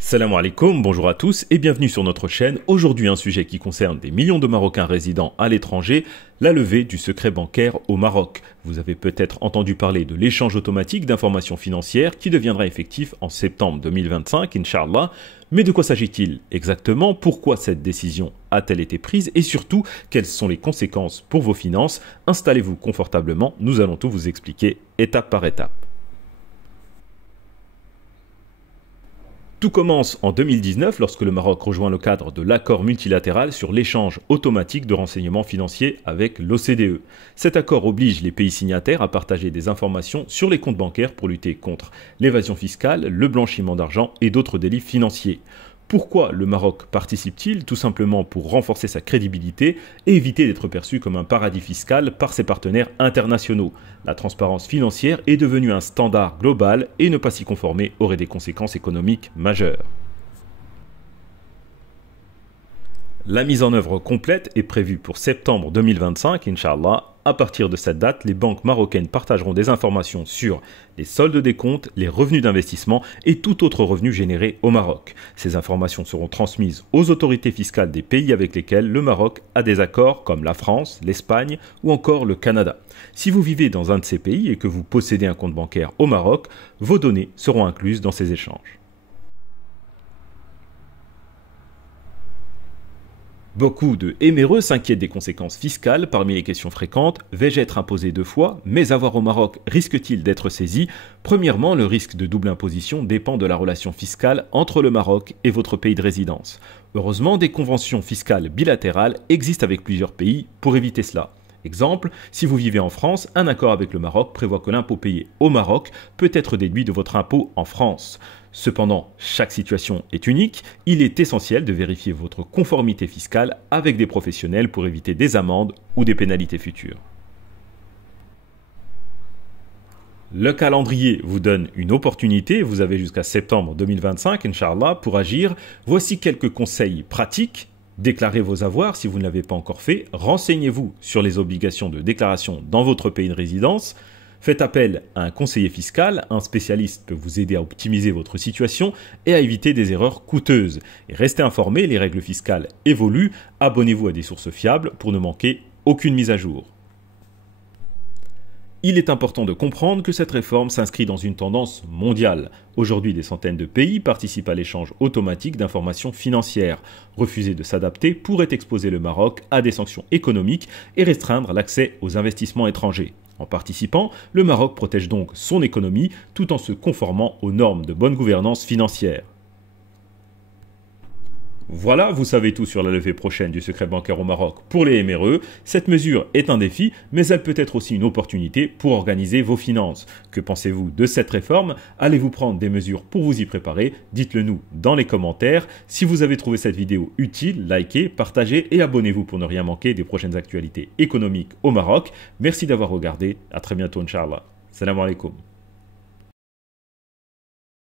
Salam alaikum, bonjour à tous et bienvenue sur notre chaîne. Aujourd'hui un sujet qui concerne des millions de Marocains résidant à l'étranger, la levée du secret bancaire au Maroc. Vous avez peut-être entendu parler de l'échange automatique d'informations financières qui deviendra effectif en septembre 2025, Inch'Allah. Mais de quoi s'agit-il exactement? Pourquoi cette décision a-t-elle été prise? Et surtout, quelles sont les conséquences pour vos finances? Installez-vous confortablement, nous allons tout vous expliquer étape par étape. Tout commence en 2019 lorsque le Maroc rejoint le cadre de l'accord multilatéral sur l'échange automatique de renseignements financiers avec l'OCDE. Cet accord oblige les pays signataires à partager des informations sur les comptes bancaires pour lutter contre l'évasion fiscale, le blanchiment d'argent et d'autres délits financiers. Pourquoi le Maroc participe-t-il? Tout simplement pour renforcer sa crédibilité et éviter d'être perçu comme un paradis fiscal par ses partenaires internationaux. La transparence financière est devenue un standard global et ne pas s'y conformer aurait des conséquences économiques majeures. La mise en œuvre complète est prévue pour septembre 2025, Inch'Allah. À partir de cette date, les banques marocaines partageront des informations sur les soldes des comptes, les revenus d'investissement et tout autre revenu généré au Maroc. Ces informations seront transmises aux autorités fiscales des pays avec lesquels le Maroc a des accords comme la France, l'Espagne ou encore le Canada. Si vous vivez dans un de ces pays et que vous possédez un compte bancaire au Maroc, vos données seront incluses dans ces échanges. Beaucoup de éméreux s'inquiètent des conséquences fiscales. Parmi les questions fréquentes, vais-je être imposé 2 fois? Mes avoirs au Maroc risquent-ils d'être saisis? Premièrement, le risque de double imposition dépend de la relation fiscale entre le Maroc et votre pays de résidence. Heureusement, des conventions fiscales bilatérales existent avec plusieurs pays pour éviter cela. Exemple, si vous vivez en France, un accord avec le Maroc prévoit que l'impôt payé au Maroc peut être déduit de votre impôt en France. Cependant, chaque situation est unique, il est essentiel de vérifier votre conformité fiscale avec des professionnels pour éviter des amendes ou des pénalités futures. Le calendrier vous donne une opportunité, vous avez jusqu'à septembre 2025, Inch'Allah, pour agir. Voici quelques conseils pratiques. Déclarez vos avoirs si vous ne l'avez pas encore fait. Renseignez-vous sur les obligations de déclaration dans votre pays de résidence. Faites appel à un conseiller fiscal. Un spécialiste peut vous aider à optimiser votre situation et à éviter des erreurs coûteuses. Et restez informés, les règles fiscales évoluent. Abonnez-vous à des sources fiables pour ne manquer aucune mise à jour. Il est important de comprendre que cette réforme s'inscrit dans une tendance mondiale. Aujourd'hui, des centaines de pays participent à l'échange automatique d'informations financières. Refuser de s'adapter pourrait exposer le Maroc à des sanctions économiques et restreindre l'accès aux investissements étrangers. En participant, le Maroc protège donc son économie tout en se conformant aux normes de bonne gouvernance financière. Voilà, vous savez tout sur la levée prochaine du secret bancaire au Maroc pour les éméreux. Cette mesure est un défi, mais elle peut être aussi une opportunité pour organiser vos finances. Que pensez-vous de cette réforme? Allez-vous prendre des mesures pour vous y préparer? Dites-le nous dans les commentaires. Si vous avez trouvé cette vidéo utile, likez, partagez et abonnez-vous pour ne rien manquer des prochaines actualités économiques au Maroc. Merci d'avoir regardé. À très bientôt, Inch'Allah. Salam alaikum.